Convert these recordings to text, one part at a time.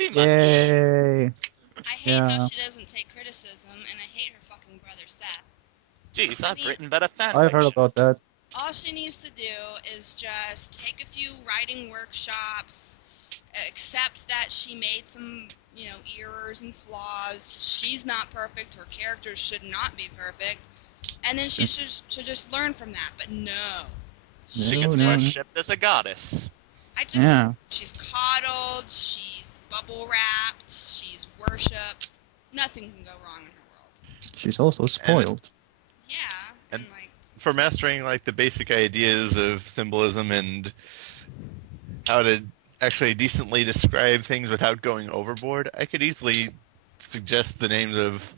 Too much. Yay! I hate how she doesn't take criticism, and I hate her fucking brother Seth. Jeez, I've written better fanfiction. I heard about that. All she needs to do is just take a few writing workshops, accept that she made some, errors and flaws. She's not perfect. Her characters should not be perfect. And then she should just learn from that. But no. She gets worshipped as a goddess. She's coddled, she's bubble wrapped, she's worshipped. Nothing can go wrong in her world. She's also spoiled. And for mastering the basic ideas of symbolism and how to actually decently describe things without going overboard, I could easily suggest the names of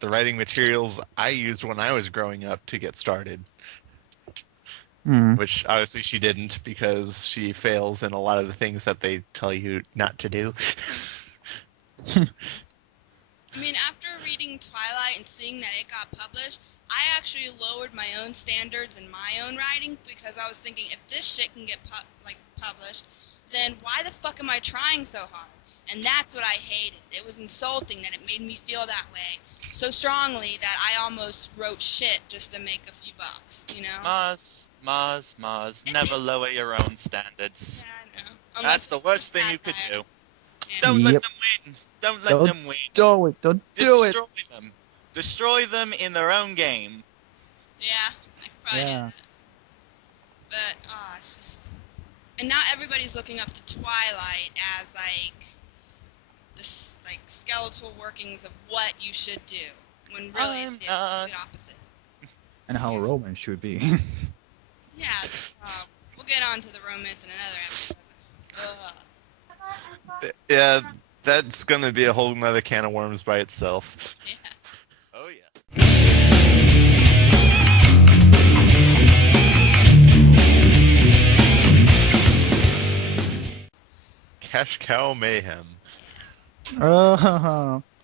the writing materials I used when I was growing up to get started. Which obviously she didn't, because she fails in a lot of the things that they tell you not to do. I mean, after reading Twilight and seeing that it got published, I actually lowered my own standards in my own writing, because I was thinking, if this shit can get published, then why the fuck am I trying so hard? And that's what I hated. It was insulting that it made me feel that way so strongly that I almost wrote shit just to make a few bucks, Mars, never lower your own standards. Yeah, I know. That's the worst thing you could do. Yeah. Don't let them win. Don't let them win. Don't do it. Destroy them. Destroy them in their own game. Yeah, I could probably do that. But, it's just... And now everybody's looking up to Twilight as, this, skeletal workings of what you should do. When really it's the complete opposite. And how romance should be. Yeah, we'll get on to the romance in another episode. Yeah, that's going to be a whole nother can of worms by itself. Yeah. Oh, yeah. Cash Cow Mayhem.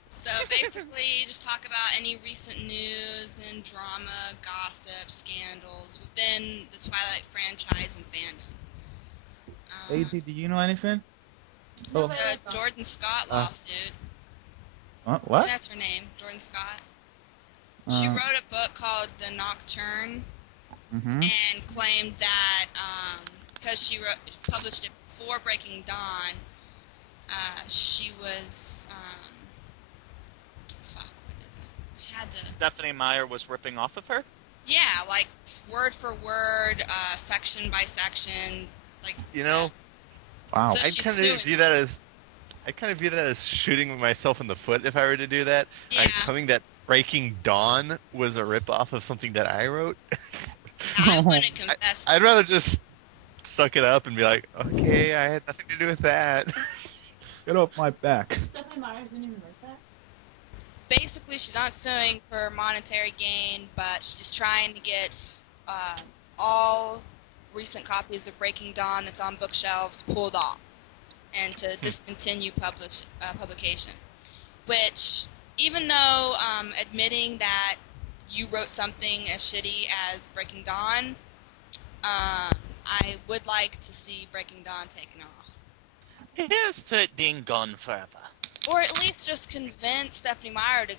So basically, just talk about any recent news and drama, gossip, scandals within the Twilight franchise and fandom. Daisy, do you know anything? The Jordan Scott lawsuit. What? That's her name, Jordan Scott. She wrote a book called The Nocturne, and claimed that because she published it before Breaking Dawn, she was what is it? Stephanie Meyer was ripping off of her? Yeah, word for word, section by section, Wow. So I kind of view that as shooting myself in the foot if I were to do that. Yeah. I'm claiming that Breaking Dawn was a ripoff of something that I wrote. I wouldn't confess. I'd rather just suck it up and be like, okay, I had nothing to do with that. Get off my back. Stephanie Myers didn't even write that? Basically, she's not suing for monetary gain, but she's trying to get all recent copies of Breaking Dawn that's on bookshelves pulled off and to discontinue publication. Which, even though admitting that you wrote something as shitty as Breaking Dawn, I would like to see Breaking Dawn taken off. Here's to it being gone forever. Or at least just convince Stephanie Meyer to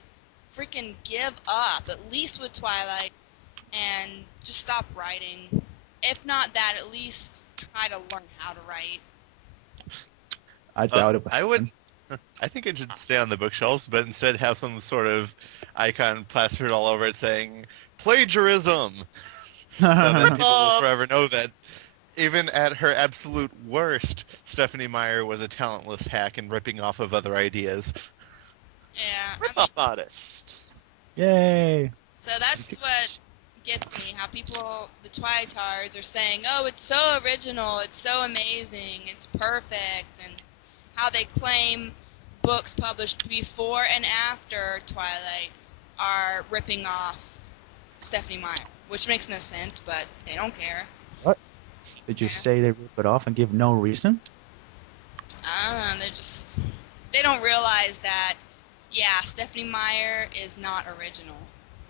freaking give up, at least with Twilight, and just stop writing. If not that, at least try to learn how to write. I doubt it. I think it should stay on the bookshelves, but instead have some sort of icon plastered all over it saying, plagiarism! So that people will forever know that even at her absolute worst, Stephanie Meyer was a talentless hack and ripping off of other ideas. Yeah. Rip-off artist. Yay! So that's what gets me, how people, the Twilightards, are saying, oh, it's so original, it's so amazing, it's perfect, and how they claim books published before and after Twilight are ripping off Stephanie Meyer, which makes no sense, but they don't care. What? Did you say they rip it off and give no reason? I don't know, they don't realize that, yeah, Stephanie Meyer is not original.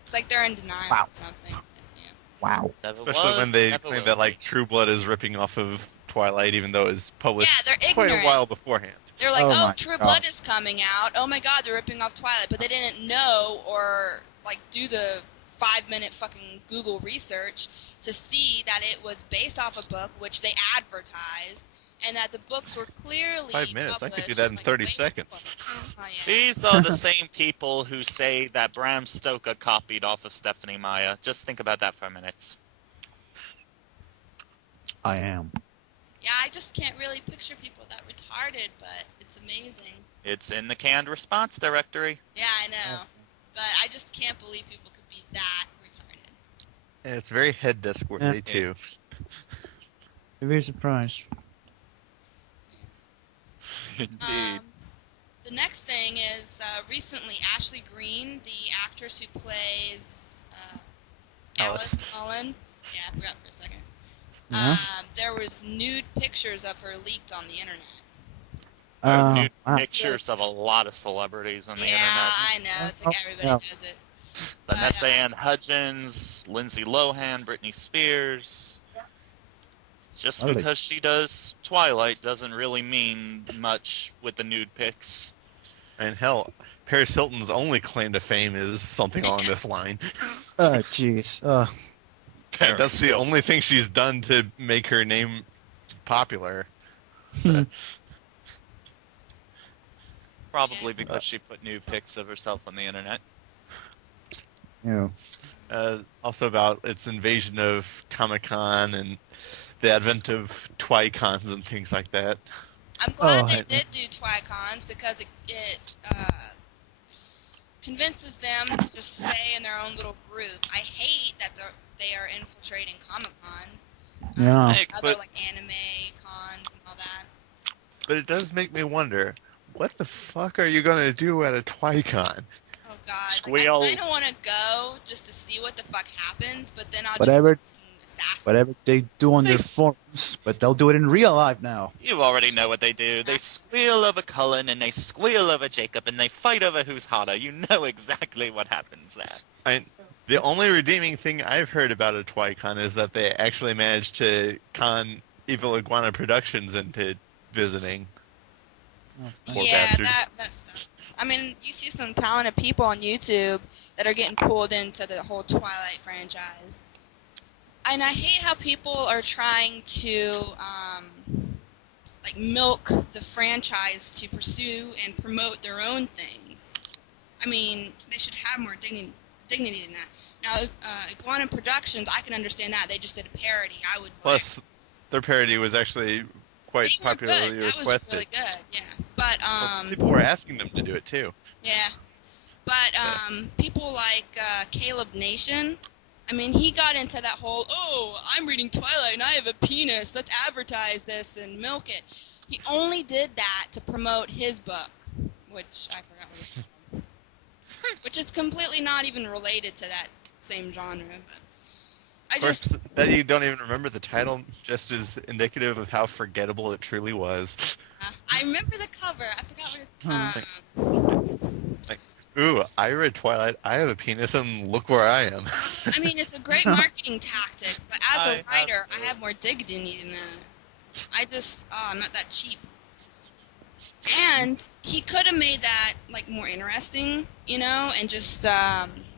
It's like they're in denial or something. Yeah. Wow. Especially when they claim that True Blood is ripping off of Twilight, even though it was published they're quite a ignorant. while beforehand. They're like, Oh oh, my True God. Blood is coming out. Oh my God, they're ripping off Twilight. But they didn't know or, like, do the 5-minute fucking Google research to see that it was based off a book, which they advertised, and that the books were clearly 5 minutes. I published, could do that in like, 30 way seconds. before. Oh, yeah. These are the same people who say that Bram Stoker copied off of Stephanie Meyer. Just think about that for a minute. I am. Yeah, I just can't really picture people that retarded, but it's amazing. It's in the canned response directory. Yeah, I know. But I just can't believe people could be that retarded. And it's very head desk worthy, too. You'd be surprised. Indeed. The next thing is recently Ashley Greene, the actress who plays Alice Mullen. Yeah, I forgot for a second. There was nude pictures of her leaked on the internet. There are nude wow. pictures of a lot of celebrities on the internet. I know. It's like everybody does it. Vanessa Ann Hudgens, Lindsay Lohan, Britney Spears. Just Really? because she does Twilight doesn't really mean much with the nude pics. And hell, Paris Hilton's only claim to fame is something along this line. Oh, jeez. And that's the only thing she's done to make her name popular. Probably because she put nude pics of herself on the internet. Yeah. Also about its invasion of Comic-Con and the advent of Twi-Cons and things like that. I'm glad they did do Twi-Cons because it convinces them to just stay in their own little group. I hate that they are infiltrating Comic-Con. Yeah. Other like anime cons and all that. But it does make me wonder, what the fuck are you gonna do at a Twi-Con? Oh god. Squeal. I kind of want to go just to see what the fuck happens, but then I'll Whatever. just assassin. Whatever they do on their forums, but they'll do it in real life now. You already know what they do. They squeal over Cullen and they squeal over Jacob and they fight over who's hotter. You know exactly what happens there. The only redeeming thing I've heard about a Twi-Con is that they actually managed to con Evil Iguana Productions into visiting. Poor Yeah, bastards. that sucks. I mean, you see some talented people on YouTube that are getting pulled into the whole Twilight franchise. And I hate how people are trying to, milk the franchise to pursue and promote their own things. I mean, they should have more dignity than that. Now, Iguana Productions, I can understand that. They just did a parody. Plus, their parody was actually quite they were popularly good. That was requested. really good, yeah. But, People were asking them to do it, too. yeah. But, people like Caleb Nation, I mean, he got into that whole, oh, I'm reading Twilight and I have a penis, let's advertise this and milk it. He only did that to promote his book, which I forgot what it's called. Which is completely not even related to that same genre. But Of course, that you don't even remember the title just is indicative of how forgettable it truly was. I remember the cover. I forgot what it's Ooh, I read Twilight, I have a penis, and look where I am. I mean, it's a great marketing tactic, but as a writer, I have more dignity than that. I'm not that cheap. And he could have made that, more interesting, and just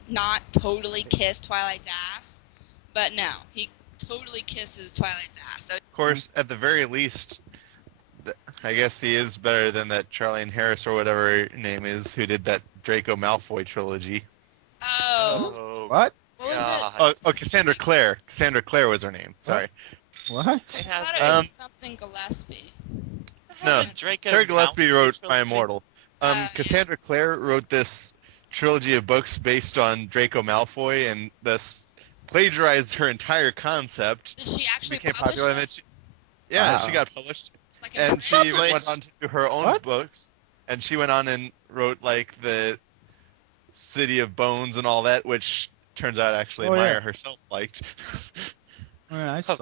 not totally kiss Twilight's ass. But no, he totally kisses Twilight's ass. So, Of course, at the very least, I guess he is better than that Charlene Harris or whatever her name is, who did that Draco Malfoy trilogy. oh. What? What was it? Oh, Cassandra Clare. Cassandra Clare was her name. Sorry. What? I thought it was something Gillespie. No, Draco Terry Gillespie Malfoy wrote trilogy? My Immortal. Cassandra Clare wrote this trilogy of books based on Draco Malfoy, and thus plagiarized her entire concept. Did she actually Became publish popular, it? and she Wow. she got published, Like in and she print? even went on to do her own What? books, and she went on and wrote the City of Bones and all that, which turns out actually Oh, yeah. Maya herself liked. Oh, yeah, I saw